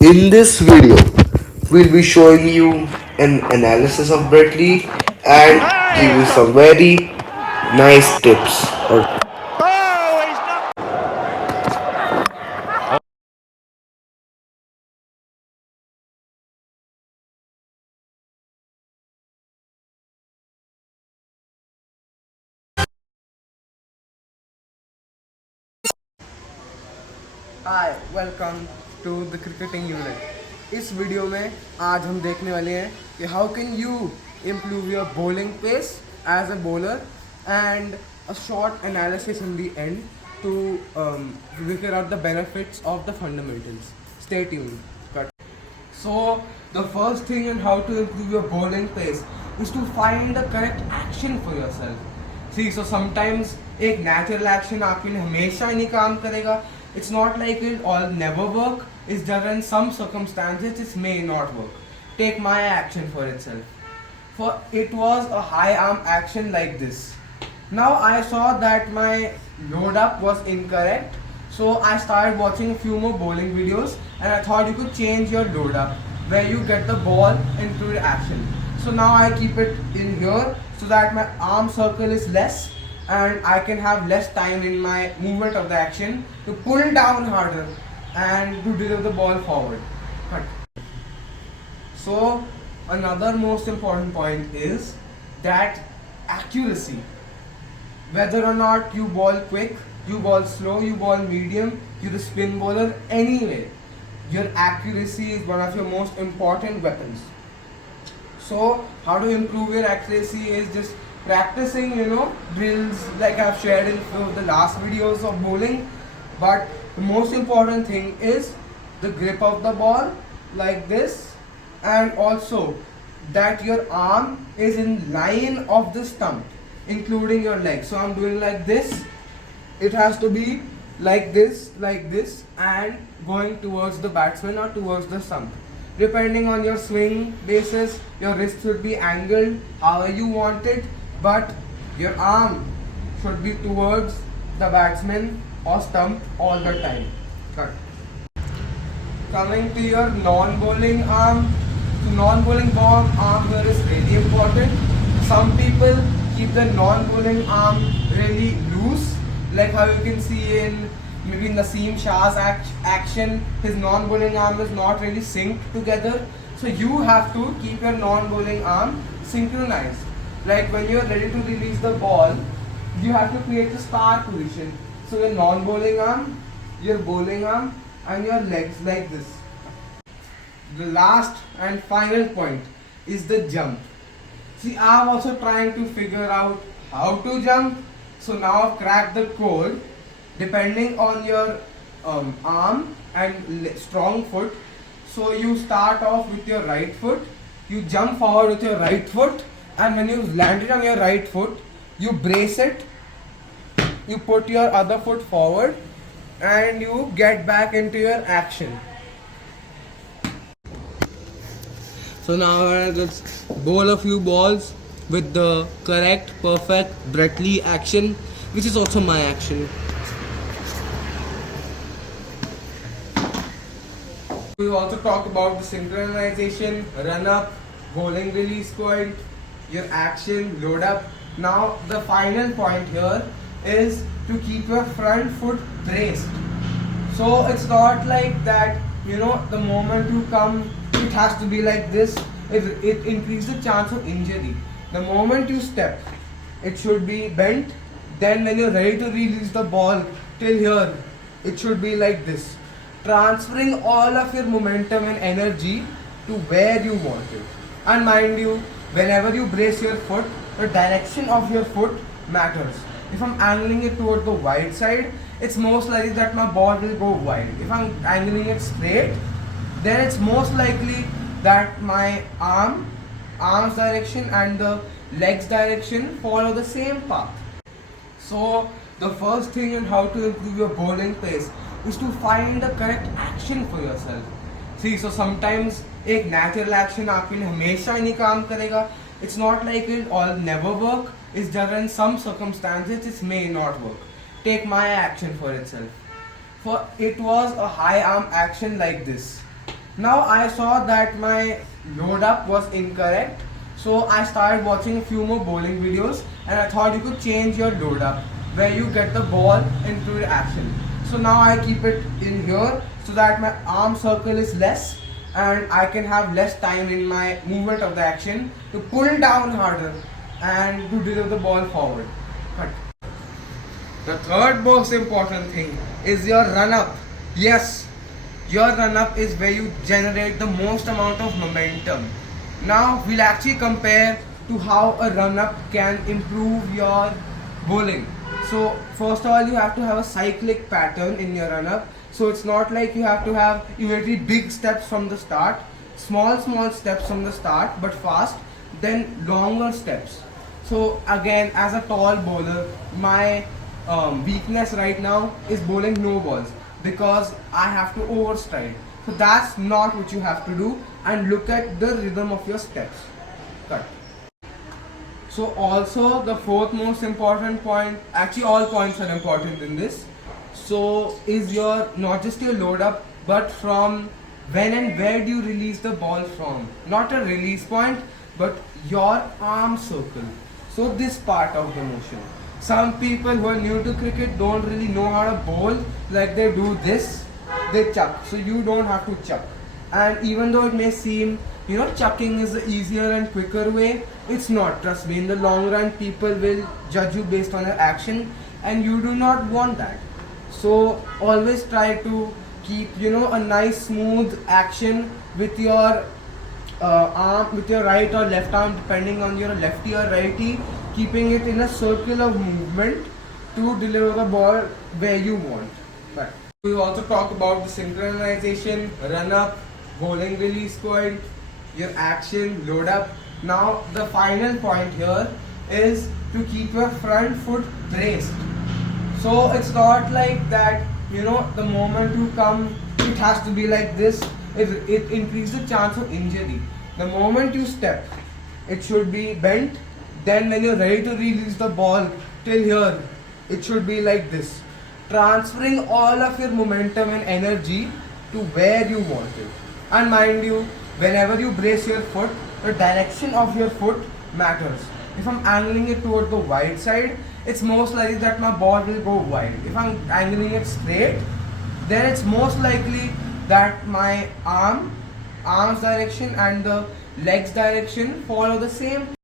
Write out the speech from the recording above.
In this video, we'll be showing you an analysis of Brett Lee and give you some very nice tips. Or hi welcome to the cricketing unit. इस video में आज हम देखने वाले हैं कि how can you improve your bowling pace as a bowler and a short analysis in the end to figure out the benefits of the fundamentals. Stay tuned. Cut. So the first thing in how to improve your bowling pace is to find the correct action for yourself. See, so sometimes एक natural action आपके लिए हमेशा ही नहीं काम करेगा. It's not like it all never work. It's there in some circumstances it may not work. Take my action for itself. For it was a high arm action like this. Now I saw that my load up was incorrect. So I started watching a few more bowling videos and I thought you could change your load up where you get the ball into the action. So now I keep it in here so that my arm circle is less and I can have less time in my movement of the action to pull down harder and to deliver the ball forward. Cut. So another most important point is that accuracy. Whether or not you ball quick, you ball slow, you ball medium, you're a spin bowler, anyway, your accuracy is one of your most important weapons. So how to improve your accuracy is just practicing, drills like I've shared in few of the last videos of bowling. But the most important thing is the grip of the ball like this, and also that your arm is in line of the stump, including your legs. So I'm doing like this. It has to be like this, and going towards the batsman or towards the stump. Depending on your swing basis, your wrist should be angled however you want it, but your arm should be towards the batsman or stump all the time. Cut. Coming to your non-bowling arm, so non-bowling arm here is really important. Some people keep the non-bowling arm really loose, like how you can see in maybe Naseem Shah's action. His non-bowling arm is not really synced together, so you have to keep your non-bowling arm synchronized. Like when you are ready to release the ball, you have to create the star position. So your non-bowling arm, your bowling arm, and your legs like this. The last and final point is the jump. See, I'm also trying to figure out how to jump. So now I've cracked the code. Depending on your arm and strong foot, so you start off with your right foot, you jump forward with your right foot, and when you landed on your right foot, you brace it, you put your other foot forward, and you get back into your action. So now I just bowl a few balls with the correct perfect Brett Lee action, which is also my action. We also talk about the synchronization, run up, bowling release point, your action, load up. Now the final point here is to keep your front foot braced. So it's not like that, the moment you come, it has to be like this. It increases the chance of injury. The moment you step, it should be bent. Then when you're ready to release the ball till here, it should be like this, transferring all of your momentum and energy to where you want it. And mind you, whenever you brace your foot, the direction of your foot matters. If I'm angling it toward the wide side, it's most likely that my ball will go wide. If I'm angling it straight, then it's most likely that my arm's direction and the legs direction follow the same path. So the first thing in how to improve your bowling pace is to find the correct action for yourself. See, so sometimes एक natural action आपके लिए हमेशा ही नहीं काम करेगा. It's not like it all never work. It's there in some circumstances it may not work. Take my action for itself. For it was a high arm action like this. Now I saw that my load up was incorrect, so I started watching a few more bowling videos, and I thought you could change your load up where you get the ball into the action. So now I keep it in here so that my arm circle is less and I can have less time in my movement of the action to pull down harder and to deliver the ball forward. But the third most important thing is your run up. Yes, your run up is where you generate the most amount of momentum. Now we'll actually compare to how a run up can improve your bowling. So first of all, you have to have a cyclic pattern in your run up. So it's not like you have to have immediately big steps from the start, small steps from the start but fast, then longer steps. So again, as a tall bowler, my weakness right now is bowling no balls because I have to overstride. So that's not what you have to do, and look at the rhythm of your steps. Cut. So also the fourth most important point, actually all points are important in this. So is your not just your load up, but from when and where do you release the ball from? Not a release point, but your arm circle. So this part of the motion. Some people who are new to cricket don't really know how to bowl, like they do this, they chuck. So you don't have to chuck. And even though it may seem, chucking is the easier and quicker way, it's not. Trust me, in the long run, people will judge you based on your action, and you do not want that. So always try to keep, a nice smooth action with your arm, with your right or left arm, depending on your lefty or righty, keeping it in a circle of movement to deliver the ball where you want. But we also talk about the synchronization, run up, bowling release point, your action, load up. Now the final point here is to keep your front foot braced. So it's not like that, the moment you come, it has to be like this. It increases the chance of injury. The moment you step, it should be bent. Then when you're ready to release the ball till here, it should be like this. Transferring all of your momentum and energy to where you want it. And mind you, whenever you brace your foot, the direction of your foot matters. If I'm angling it toward the wide side, it's most likely that my ball will go wide. If I'm angling it straight, then it's most likely that my arm's direction and the legs direction follow the same